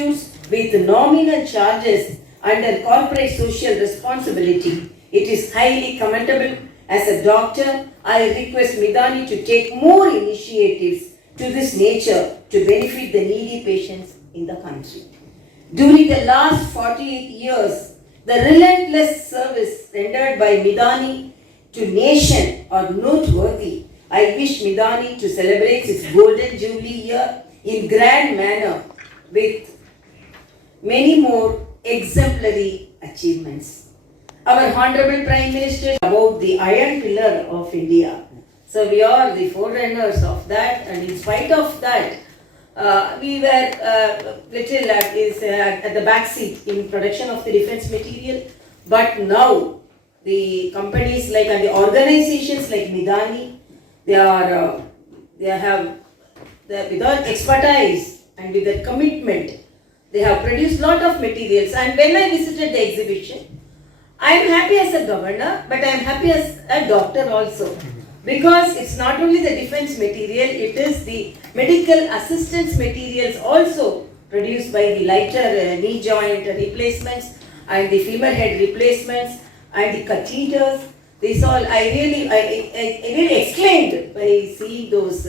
institutes with nominal charges under corporate social responsibility. It is highly commendable. As a doctor, I request Midani to take more initiatives to this nature to benefit the needy patients in the country. During the last 48 years, the relentless service rendered by Midani to nation are noteworthy. I wish Midani to celebrate its golden jubilee year in grand manner with many more exemplary achievements. Our Honorable Prime Minister about the iron pillar of India. So we are the forerunners of that, and in spite of that, we were little at the back seat in production of the defense material. But now the companies like and the organizations like Midani, they have with their expertise and with their commitment, they have produced lot of materials. And when I visited the exhibition, I am happy as a governor, but I am happy as a doctor also. Because it's not only the defense material, it is the medical assistance materials also produced by the lighter knee joint replacements and the femur head replacements and the catheters. These all I really exclaimed by seeing those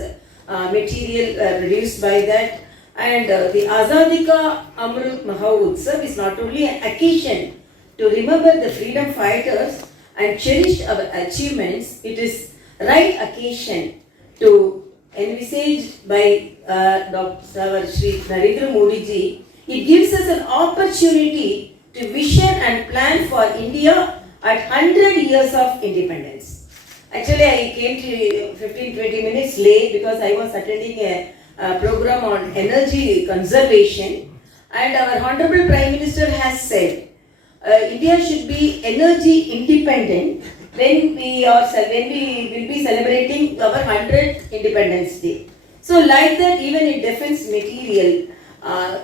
material produced by that. And the Azadi Ka Amrit Mahotsav is not only an occasion to remember the freedom fighters and cherish our achievements, it is right occasion to envisaged by Dr. Shri Narendra Modi ji. It gives us an opportunity to vision and plan for India at 100 years of independence. Actually, I came to 15-20 minutes late because I was attending a program on energy conservation, and our Honorable Prime Minister has said India should be energy independent when we will be celebrating our 100th Independence Day. So like that, even in defense material,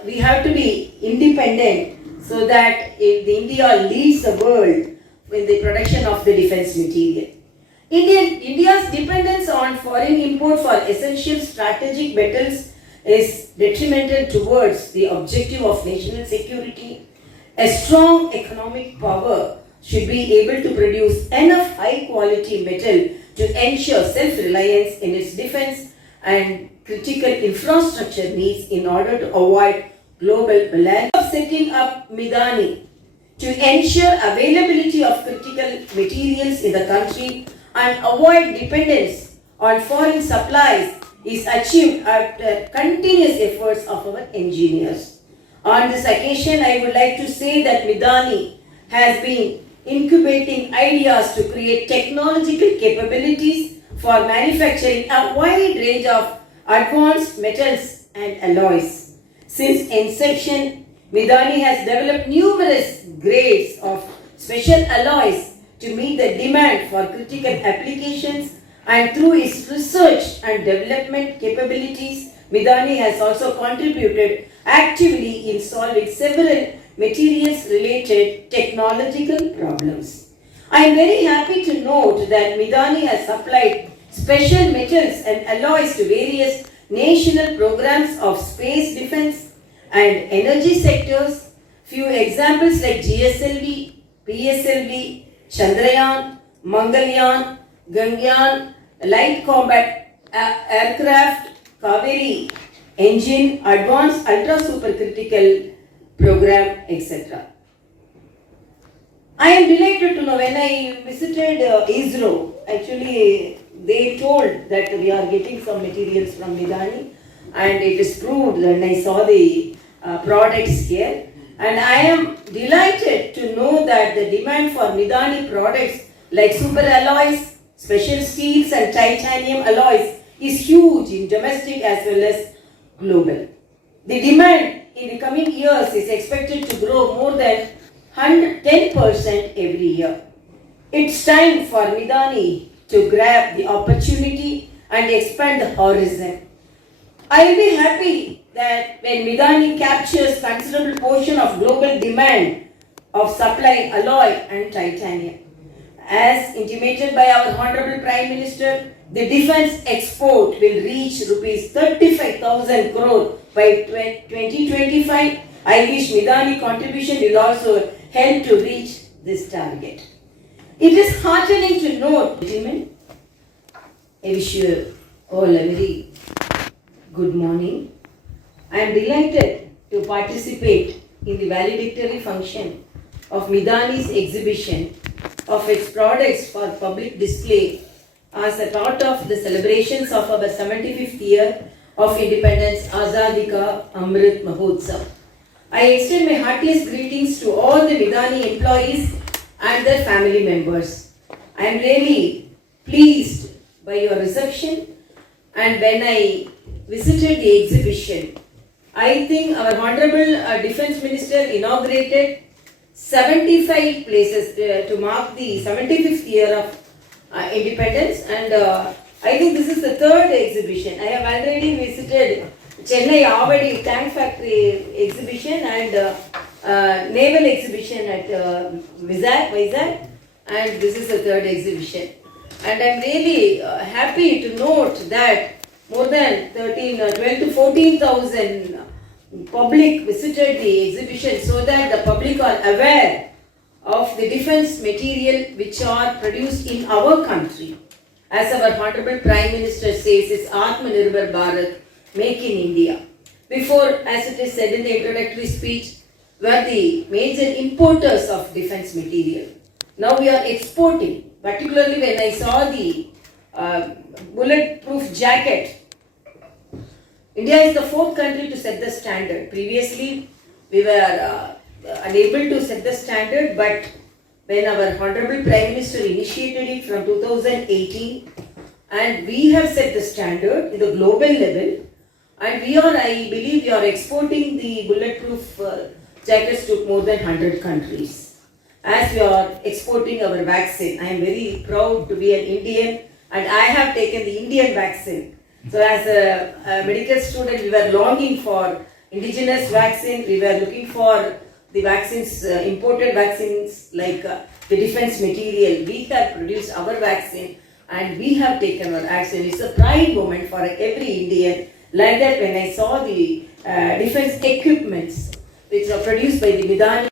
we have to be independent so that if India leads the world in the production of the defense material. India's dependence on foreign import for essential strategic metals is detrimental towards the objective of national security. A strong economic power should be able to produce enough high quality metal to ensure self-reliance in its defense and critical infrastructure needs in order to avoid global balance. Of setting up Midani to ensure availability of critical materials in the country and avoid dependence on foreign supplies is achieved after continuous efforts of our engineers. On this occasion, I would like to say that Midani has been incubating ideas to create technological capabilities for manufacturing a wide range of advanced metals and alloys. Since inception, Midani has developed numerous grades of special alloys to meet the demand for critical applications, and through its research and development capabilities, Midani has also contributed actively in solving several materials-related technological problems. I am very happy to note that Midani has supplied special metals and alloys to various national programs of space defense and energy sectors. Few examples like GSLV, PSLV, Chandrayaan, Mangalyaan, Gangayaan, Light Combat Aircraft, Kaveri Engine, Advanced Ultra Supercritical Program, etc. I am delighted to know when I visited ISRO, actually they told that we are getting some materials from Midani, and it is proved when I saw the products here. And I am delighted to know that the demand for Midani products like super alloys, special steels and titanium alloys is huge in domestic as well as global. The demand in the coming years is expected to grow more than 10% every year. It's time for Midani to grab the opportunity and expand the horizon. I will be happy that when Midani captures considerable portion of global demand of supplying alloy and titanium. As intimated by our Honorable Prime Minister, the defense export will reach rupees 35,000 crore by 2025 I wish Midani contribution will also help to reach this target. It is heartening to note, gentlemen, I wish you all a very good morning. I am delighted to participate in the valedictory function of Midani's exhibition of its products for public display as a part of the celebrations of our 75th year of independence, Azadi Ka Amrit Mahotsav. I extend my heartiest greetings to all the Midani employees and their family members. I am really pleased by your reception, and when I visited the exhibition, I think our Honorable Defence Minister inaugurated 75 places to mark the 75th year of independence, and I think this is the third exhibition. I have already visited Chennai Avadi Tank Factory exhibition and naval exhibition at Vizag, and this is the third exhibition. And I am really happy to note that more than 12 to 14,000 public visited the exhibition, so that the public are aware of the defense material which are produced in our country. As our Honorable Prime Minister says, it's Atmanirbhar Bharat, Make in India. Before, as it is said in the introductory speech, we are the major importers of defense material. Now we are exporting, particularly when I saw the bulletproof jacket. India is the fourth country to set the standard. Previously, we were unable to set the standard, but when our Honorable Prime Minister initiated it from 2018, and we have set the standard in the global level, and we are, I believe, we are exporting the bulletproof jackets to more than 100 countries. As we are exporting our vaccine, I am very proud to be an Indian, and I have taken the Indian vaccine. So as a medical student, we were longing for indigenous vaccine. We were looking for the vaccines, imported vaccines like the defense material. We have produced our vaccine and we have taken our action. It's a pride moment for every Indian. Like that, when I saw the defense equipments which are produced by the Midani